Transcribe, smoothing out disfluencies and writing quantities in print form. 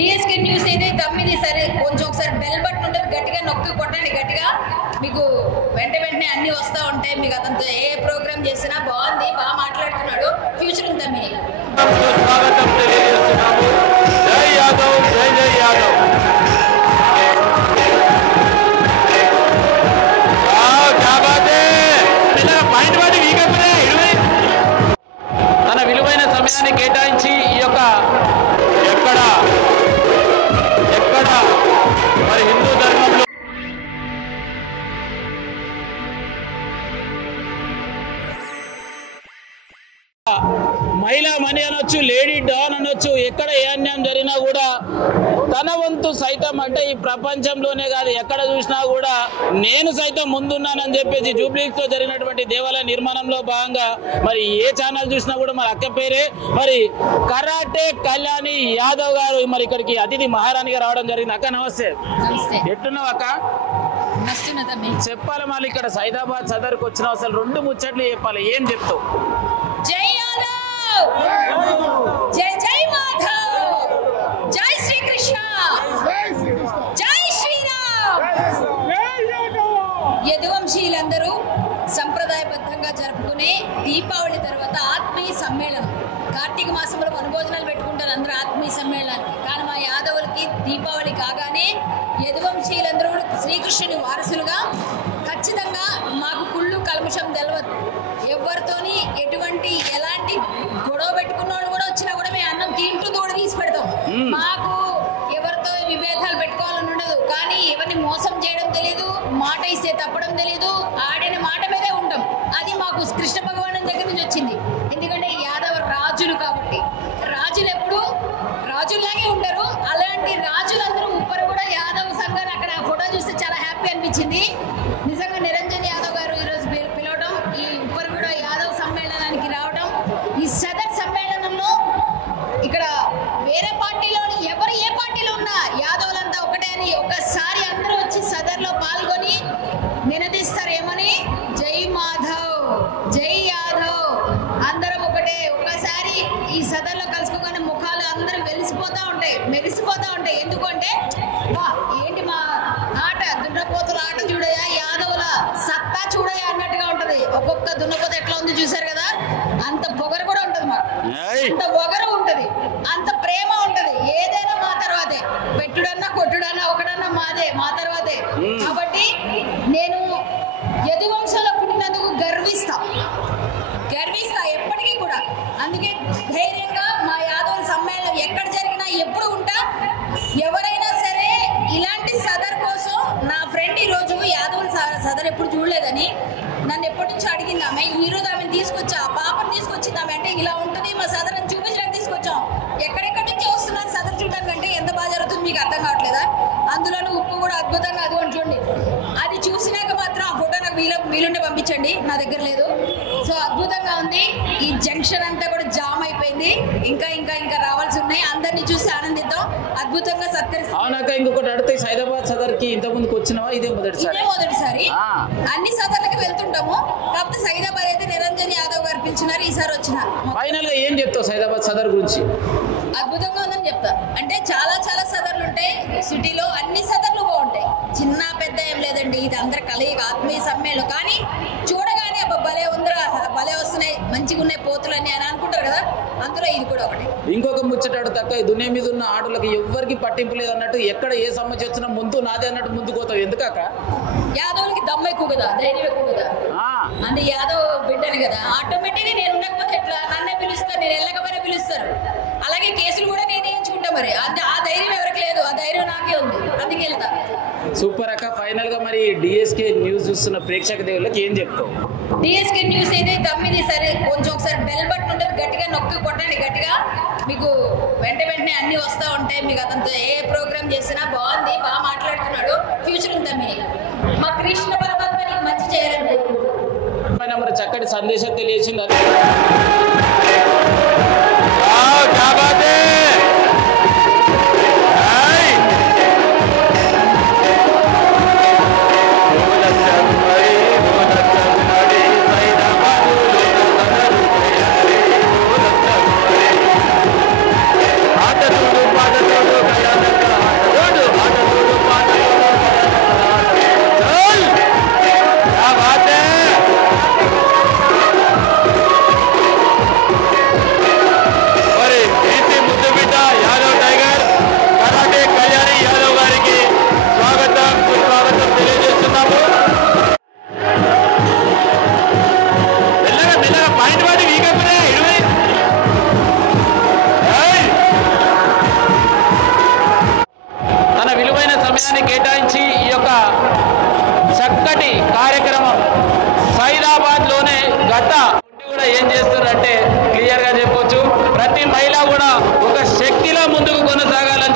DSK news అయితే తమ్మిది సరే కొంచెం ఒకసారి బెల్ బటన్ ఉంటుంది గట్టిగా నొక్కి కొట్టండి గట్టిగా మీకు వెంటనే అన్ని వస్తూ ఉంటాయి మీకు అతనితో ఏ ప్రోగ్రామ్ చేసినా బాగుంది బాగా మాట్లాడుతున్నాడు ఫ్యూచర్ ఉంది తమ్మిది స్వాగతం తెలియజేస్తున్నాము జై యాదవ్ జై జై యాదవ్ తన విలువైన సమయాన్ని కేటాయించి ఈ యొక్క ఎక్కడ మరి హిందూ ధర్మంలో మహిళా మణి అనొచ్చు లేడీ డాన్ అనొచ్చు ఎక్కడ ఏ అన్యాయం జరిగినా కూడా తన వంతు సైతం అంటే ఈ ప్రపంచంలోనే కాదు ఎక్కడ చూసినా కూడా నేను సైతం ముందున్నానని చెప్పేసి జూబ్లీస్లో జరిగినటువంటి దేవాలయ నిర్మాణంలో భాగంగా మరి ఏ ఛానల్ చూసినా కూడా మరి అక్క పేరే మరి కరాటే కళ్యాణి యాదవ్ గారు మరి ఇక్కడికి అతిథి మహారాణిగా రావడం జరిగింది. అక్క నమస్తే. ఎట్టున్నావు అక్క? చెప్పాలి మళ్ళీ ఇక్కడ సైదాబాద్ సదర్కి వచ్చిన అసలు రెండు ముచ్చట్లు చెప్పాలి ఏం చెప్తావు? జై యాదవ్ జై జై మాధవ్ జై శ్రీకృష్ణ జై శ్రీరామ్. యదువంశీయులందరూ సంప్రదాయబద్ధంగా జరుపుకునే దీపావళి తర్వాత ఆత్మీయ సమ్మేళనం కార్తీక మాసంలో వనభోజనాలు పెట్టుకుంటారు అందరూ ఆత్మీయ సమ్మేళనానికి. కానీ మా యాదవులకి దీపావళి కాగానే యదువంశీయులందరూ శ్రీకృష్ణుని వారసులుగా ఖచ్చితంగా మాకు కుళ్ళు కల్మషం తెలవదు ఎవరితోని ఎటువంటి ఎలాంటి గొడవ పెట్టుకున్న వాళ్ళు కూడా వచ్చినా కూడా మేము అన్నం తింటూ కూడా తీసి పెడతాం. మాకు ఎవరితో విభేదాలు పెట్టుకోవాలని ఉండదు. కానీ ఎవరిని మోసం చేయడం తెలియదు మాట ఇస్తే తప్పడం తెలియదు ఆడిన మాట మీదే ఉంటాం. అది మాకు కృష్ణ భగవాను దగ్గర నుంచి వచ్చింది. ఎందుకంటే యాదవ రాజులు కాబట్టి రాజులు ఎప్పుడు రాజుల్లాగే ఉంటారు. అలాంటి రాజులందరూ ఉప్పరు కూడా యాదవ్ సంఘాన్ని అక్కడ ఫోటో చూస్తే చాలా హ్యాపీ అనిపించింది. నిజంగా నిరంజన్ యాదవ్ గారు ఈరోజు పిలవడం ఈ ఉప్పరు కూడా యాదవ్ సమ్మేళనానికి రావడం ఈ సదర్ సమ్మేళనంలో ఇక్కడ వేరే పార్టీలో ఎవరు ఏ పార్టీలో ఉన్నా యాదవులంతా ఒకటే అని ఒకసారి అందరూ వచ్చి సదర్లో పాల్గొని నినదిస్తారేమని జై మాధవ్ జై యాదవ్ అందరం ఒకటే ఒక్కసారి ఈ సదర్లో కలుసుకోగానే ముఖాలు అందరూ వెలిసిపోతూ ఉంటాయి మెరిసిపోతూ ఉంటాయి. ఎందుకంటే వా ఏంటి మా ఆట దున్నపోతుల ఆట చూడయా యాదవుల సత్తా చూడయా అన్నట్టుగా ఉంటది. ఒక్కొక్క దున్నపోత ఎట్లా ఉంది చూసారు కదా అంత పొగరు కూడా ఉంటది మాకు అంత పొగరు ఉంటది అంత ప్రేమ ఉంటది. ఏదైనా మా తర్వాతే పెట్టుడన్నా కొట్టుడన్నా ఒకడన్నా మాదే మా తర్వాతే. కాబట్టి నేను యదువంశంలో పుట్టినందుకు గర్విస్తా ఎప్పటికీ కూడా. అందుకే ధైర్యంగా మా యాదవుల సమ్మేళనం ఎక్కడ జరిగినా ఎప్పుడు ఉంటా. ఎవరైనా సరే ఇలాంటి సదర్ కోసం నా ఫ్రెండ్ ఈరోజు యాదవుల సదర్ ఎప్పుడు చూడలేదని నన్ను ఎప్పటి నుంచి అడిగింది ఆమె. ఈరోజు ఆమెను తీసుకొచ్చా పాపను తీసుకొచ్చింది ఆమె. అంటే ఇలా ఉంటుంది మా సదర్ అని చూపించడానికి తీసుకొచ్చాం. ఎక్కడెక్కడి నుంచి వస్తున్నారు సదర్ చూడడానికి అంటే ఎంత బాగా జరుగుతుంది మీకు అర్థం కావట్లేదా? అందులోనూ ఉప్పు కూడా అద్భుతంగా అది చూడండి. అది చూసినాక మాత్రం ఆ ఫోటో నాకు వీలుంటే పంపించండి నా దగ్గర లేదు. సో అద్భుతంగా ఉంది. ఈ జంక్షన్ అంతా కూడా జామ్ అయిపోయింది. ఇంకా ఇంకా ఇంకా రావాల్సి ఉన్నాయి. అందరినీ చూసి ఆనందిద్దాం. అద్భుతంగా సత్కరిస్తాం. అవునాక ఇంకొకటి అడిగితే సైదాబాద్ సదర్ కి ఇంత ముందుకు వచ్చినావా? ఇదే మొదటిసారి. అన్ని సదర్లకి వెళ్తుంటాము. కాకపోతే సైదాబాద్ అయితే నిరంజన్ యాదవ్ గారు పిలిచినారు ఈసారి వచ్చిన. ఫైనల్ గా ఏం చెప్తావు సైదాబాద్ సదర్ గురించి? అద్భుతంగా ఉందని చెప్తా. అంటే చాలా చాలా సదర్లు ఉంటాయి సిటీలో. అన్ని సదర్లు బాగుంటాయి. చిన్న పెద్ద ఏం లేదండి. ఇది అందరు కలయిక ఆత్మీయ సమ్మేళనం. కానీ చూడగానే అబ్బా భలే ఉందిరా భలే వస్తున్నాయి మంచిగా ఉన్నాయి పోతులని అని అనుకుంటారు కదా. అందులో ఇది కూడా ఒకటి. ఇంకొక ముచ్చటాడు తక్కువ దునియా మీద ఉన్న ఆటలకు ఎవ్వరికి పట్టింపు లేదు అన్నట్టు ఎక్కడ ఏ సమస్య వచ్చినా ముందు నాదే అన్నట్టు ముందుకు పోతావు. ఎందుకాక? యాదవులకి దమ్ము ఎక్కువ కదా ధైర్యం ఎక్కువ కదా. అంటే యాదవ్ బిడ్డని కదా ఆటోమేటిక్గా నేను ఉండకపోతే ఎట్లా నన్నే పిలుస్తారు నేను వెళ్ళకపోయినా పిలుస్తారు. అలాగే కేసులు కూడా నేను వేయించుకుంటా. మరి ఆ ధైర్యం ఎవరికి లేదు. ఆ ధైర్యం నాకే ఉంది. అందుకే వెళ్తా. సూపర్ అక్క. ఫైనల్ గా మరి డిఎస్కే న్యూస్ చూస్తున్న ప్రేక్షక దేవుళ్ళకి ఏం చెప్తావు? డిఎస్కే న్యూస్ అయితే తమ్మిది సరే కొంచెం ఒకసారి బెల్ బటన్ ఉంటుంది గట్టిగా నొక్కి కొట్టండి గట్టిగా మీకు వెంటనే అన్ని వస్తూ ఉంటాయి. మీకు అతనితో ఏ ప్రోగ్రామ్ చేసినా బాగుంది బాగా మాట్లాడుతున్నాడు ఫ్యూచర్ ఉంది తమ్మిది. మా కృష్ణ పరమాత్మ నీకు మంచి చేయాలండి. మరి చక్కటి సందేశం తెలియచింది. ఆట చూడు పాట చూడు సమయాన్ని కేటాయించి ఈ యొక్క చక్కటి కార్యక్రమం సైదాబాద్లోనే గత కూడా ఏం చేస్తున్నారంటే క్లియర్గా చెప్పొచ్చు. ప్రతి మహిళ కూడా ఒక శక్తిలో ముందుకు కొనసాగాలని